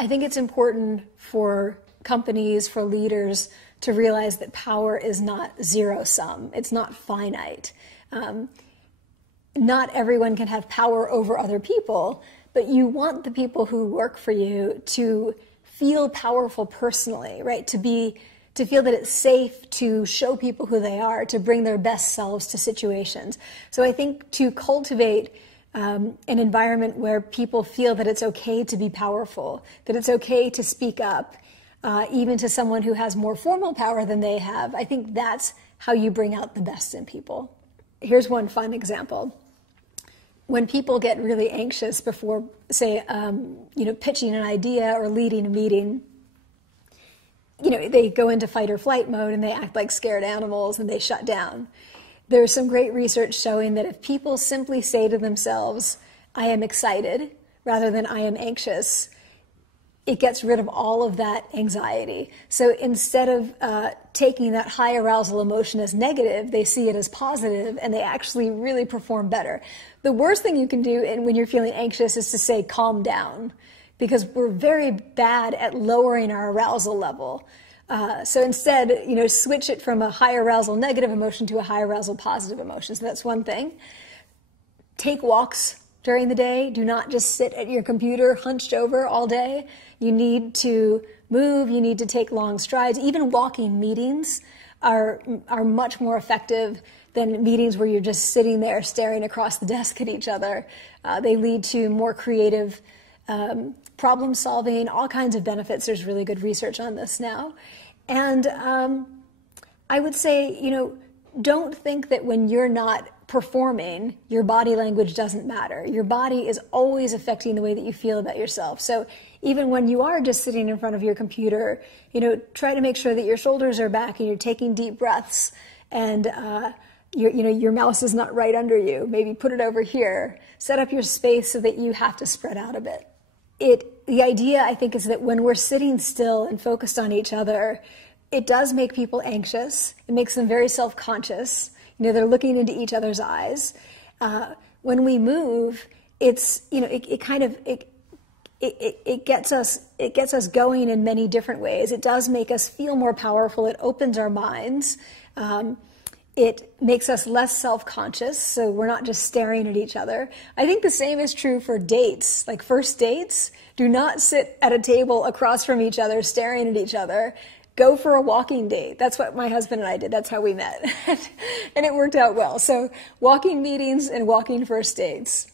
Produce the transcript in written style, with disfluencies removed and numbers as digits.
I think it's important for companies, for leaders, to realize that power is not zero-sum. It's not finite. Not everyone can have power over other people, but you want the people who work for you to feel powerful personally, right? To feel that it's safe to show people who they are, to bring their best selves to situations. So I think to cultivate an environment where people feel that it's okay to be powerful, that it's okay to speak up, even to someone who has more formal power than they have, I think that's how you bring out the best in people. Here's one fun example. When people get really anxious before, say, pitching an idea or leading a meeting, they go into fight or flight mode and they act like scared animals and they shut down. There's some great research showing that if people simply say to themselves, I am excited, rather than I am anxious, it gets rid of all of that anxiety. So instead of taking that high arousal emotion as negative, they see it as positive and they actually really perform better. The worst thing you can do when you're feeling anxious is to say, calm down, because we're very bad at lowering our arousal level. So instead, switch it from a high arousal negative emotion to a high arousal positive emotion. So that's one thing. Take walks during the day. Do not just sit at your computer hunched over all day. You need to move. You need to take long strides. Even walking meetings are much more effective than meetings where you're just sitting there staring across the desk at each other. They lead to more creative problem solving, all kinds of benefits. There's really good research on this now. And I would say, don't think that when you're not performing, your body language doesn't matter. Your body is always affecting the way that you feel about yourself. So even when you are just sitting in front of your computer, try to make sure that your shoulders are back and you're taking deep breaths and your mouse is not right under you. Maybe put it over here. Set up your space so that you have to spread out a bit. The idea, I think, is that when we're sitting still and focused on each other, it does make people anxious. It makes them very self-conscious. They're looking into each other's eyes. When we move, it gets us going in many different ways. It does make us feel more powerful. It opens our minds. It makes us less self-conscious, so we're not just staring at each other. I think the same is true for dates, like first dates. Do not sit at a table across from each other, staring at each other. Go for a walking date. That's what my husband and I did. That's how we met. And it worked out well. So walking meetings and walking first dates.